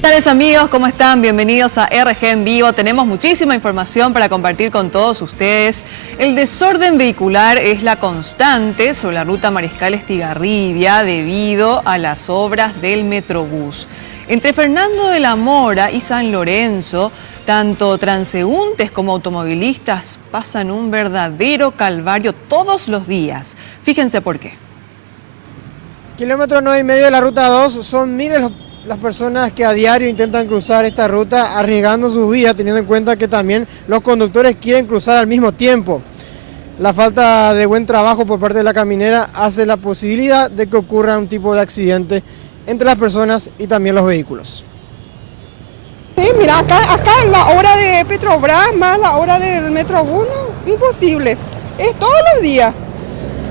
Buenas tardes amigos, ¿cómo están? Bienvenidos a RG en Vivo. Tenemos muchísima información para compartir con todos ustedes. El desorden vehicular es la constante sobre la ruta Mariscal Estigarribia debido a las obras del Metrobús. Entre Fernando de la Mora y San Lorenzo, tanto transeúntes como automovilistas pasan un verdadero calvario todos los días. Fíjense por qué. Kilómetro 9,5 de la ruta 2, son miles las personas que a diario intentan cruzar esta ruta arriesgando sus vidas, teniendo en cuenta que también los conductores quieren cruzar al mismo tiempo. La falta de buen trabajo por parte de la caminera hace la posibilidad de que ocurra un tipo de accidente entre las personas y también los vehículos. Sí, mira, acá la hora de Petrobras más la hora del Metrobús, no, imposible, es todos los días.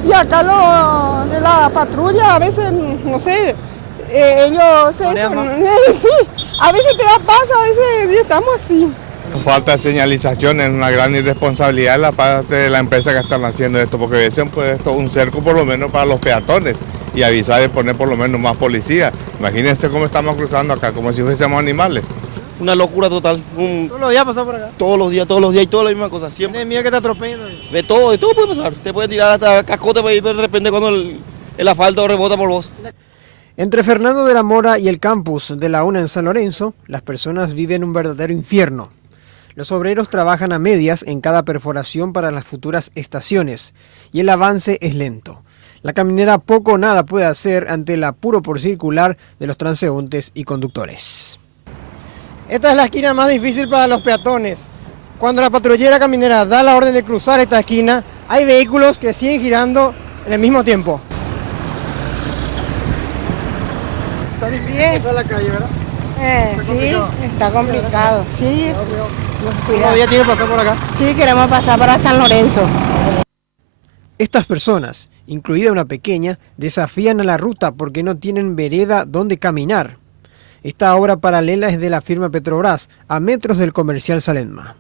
Y acá lo de la patrulla a veces, no sé, ellos sí, a veces te da paso, a veces estamos así. Falta de señalización es una gran irresponsabilidad de la parte de la empresa que están haciendo esto, porque hubiesen puesto un cerco por lo menos para los peatones y avisar de poner por lo menos más policía. Imagínense cómo estamos cruzando acá, como si fuésemos animales. Una locura total. ¿Todos los días pasas por acá? Todos los días y toda la misma cosa. Siempre. ¿Tienes miedo que te atropellen? De todo puede pasar. Te puede tirar hasta cascote para ir de repente cuando el asfalto rebota por vos. Entre Fernando de la Mora y el campus de la UNA en San Lorenzo, las personas viven un verdadero infierno. Los obreros trabajan a medias en cada perforación para las futuras estaciones y el avance es lento. La caminera poco o nada puede hacer ante el apuro por circular de los transeúntes y conductores. Esta es la esquina más difícil para los peatones. Cuando la patrullera caminera da la orden de cruzar esta esquina, hay vehículos que siguen girando en el mismo tiempo. Está difícil cruzar la calle, ¿verdad? Sí, está complicado. Sí, ¿Cuántos días tiene que pasar por acá? Sí, queremos pasar para San Lorenzo. Estas personas, incluida una pequeña, desafían a la ruta porque no tienen vereda donde caminar. Esta obra paralela es de la firma Petrobras, a metros del comercial Saledma.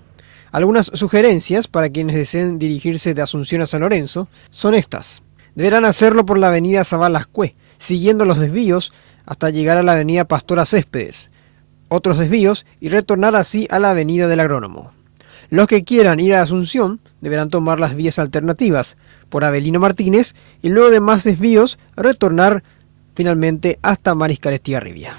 Algunas sugerencias para quienes deseen dirigirse de Asunción a San Lorenzo son estas. Deberán hacerlo por la avenida Zabalascue, siguiendo los desvíos hasta llegar a la avenida Pastora Céspedes, otros desvíos y retornar así a la avenida del Agrónomo. Los que quieran ir a Asunción deberán tomar las vías alternativas por Avelino Martínez y luego de más desvíos retornar finalmente hasta Mariscal Estigarribia.